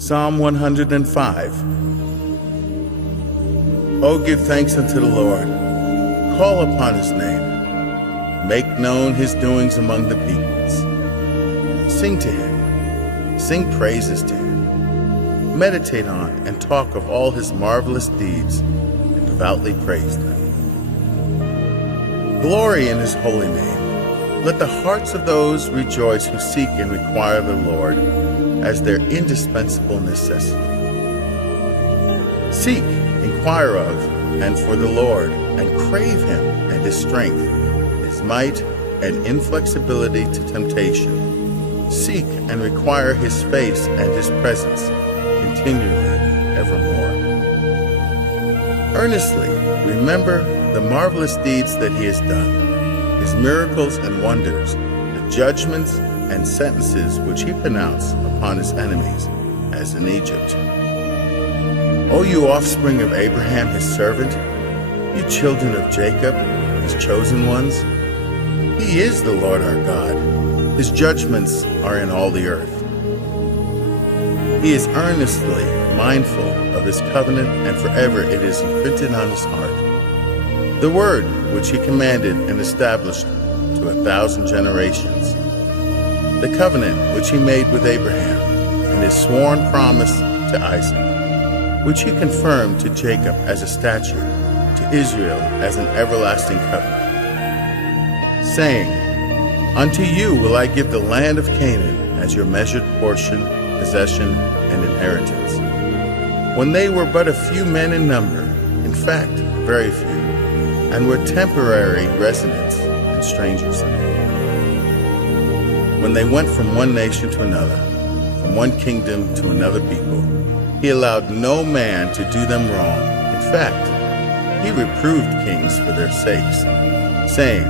Psalm 105. O give thanks unto the Lord. Call upon his name. Make known his doings among the peoples. Sing to him. Sing praises to him. Meditate on and talk of all his marvelous deeds, and devoutly praise them. Glory in his holy name. Let the hearts of those rejoice who seek and require the Lord as their indispensable necessity. Seek, inquire of, and for the Lord, and crave him and his strength, his might and inflexibility to temptation. Seek and require his face and his presence, continually, evermore. Earnestly remember the marvelous deeds that he has done, his miracles and wonders, the judgments and sentences which he pronounced upon his enemies, as in Egypt. O you offspring of Abraham his servant, you children of Jacob, his chosen ones, he is the Lord our God. His judgments are in all the earth. He is earnestly mindful of his covenant, and forever it is imprinted on his heart. The word which he commanded and established to 1,000 generations. The covenant which he made with Abraham, and his sworn promise to Isaac, which he confirmed to Jacob as a statute, to Israel as an everlasting covenant, saying, Unto you will I give the land of Canaan as your measured portion, possession, and inheritance. When they were but a few men in number, in fact, very few, and were temporary residents and strangers. When they went from one nation to another, from one kingdom to another people, he allowed no man to do them wrong. In fact, he reproved kings for their sakes, saying,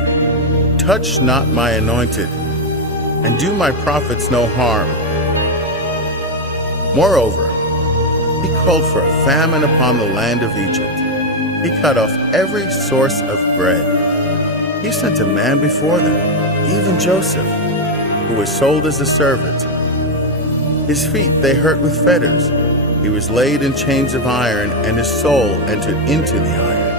Touch not my anointed, and do my prophets no harm. Moreover, he called for a famine upon the land of Egypt. He cut off every source of bread. He sent a man before them, even Joseph, who was sold as a servant. His feet they hurt with fetters. He was laid in chains of iron, and his soul entered into the iron.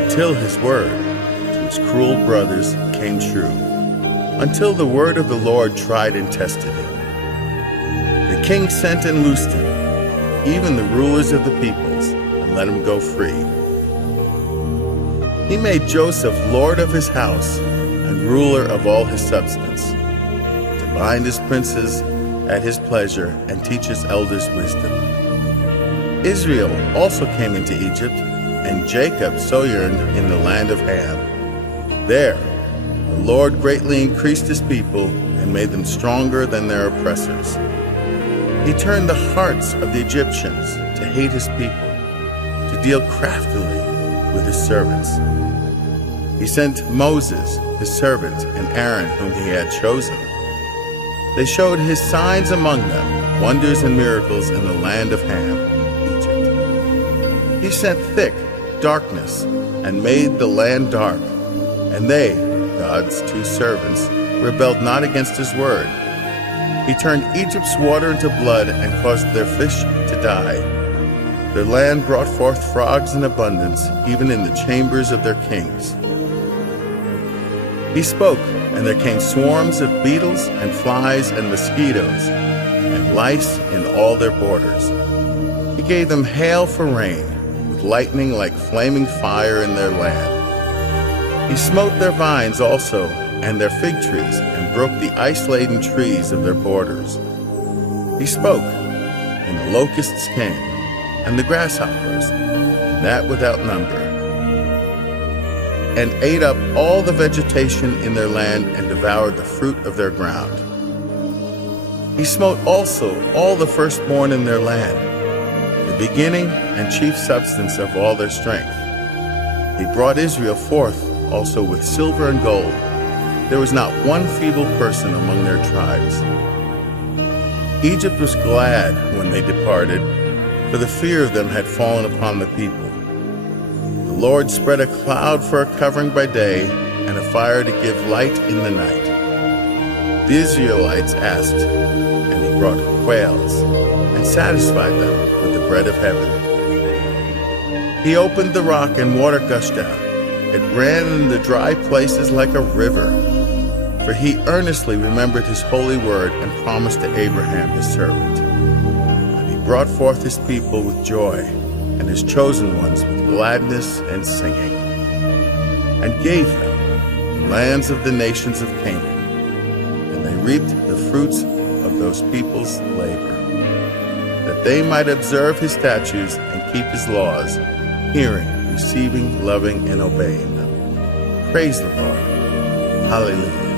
Until his word to his cruel brothers came true, until the word of the Lord tried and tested him. The king sent and loosed him, even the rulers of the peoples, and let him go free. He made Joseph lord of his house and ruler of all his substance, to bind his princes at his pleasure and teach his elders wisdom. Israel also came into Egypt, and Jacob sojourned in the land of Ham. There the Lord greatly increased his people and made them stronger than their oppressors. He turned the hearts of the Egyptians to hate his people, to deal craftily with his servants. He sent Moses, his servant, and Aaron, whom he had chosen. They showed his signs among them, wonders and miracles in the land of Ham, Egypt. He sent thick darkness and made the land dark, and they, God's two servants, rebelled not against his word. He turned Egypt's water into blood and caused their fish to die. Their land brought forth frogs in abundance, even in the chambers of their kings. He spoke, and there came swarms of beetles and flies and mosquitoes and lice in all their borders. He gave them hail for rain, with lightning like flaming fire in their land. He smote their vines also and their fig trees, and broke the ice-laden trees of their borders. He spoke, and the locusts came, and the grasshoppers, and that without number, and ate up all the vegetation in their land and devoured the fruit of their ground. He smote also all the firstborn in their land, the beginning and chief substance of all their strength. He brought Israel forth also with silver and gold. There was not one feeble person among their tribes. Egypt was glad when they departed, for the fear of them had fallen upon the people. The Lord spread a cloud for a covering by day, and a fire to give light in the night. The Israelites asked, and he brought quails and satisfied them with the bread of heaven. He opened the rock and water gushed out. It ran in the dry places like a river. For he earnestly remembered his holy word and promised to Abraham his servant. And he brought forth his people with joy and his chosen ones with gladness and singing, and gave them the lands of the nations of Canaan. And they reaped the fruits of those people's labor, that they might observe his statutes and keep his laws, hearing, receiving, loving, and obeying them. Praise the Lord. Hallelujah.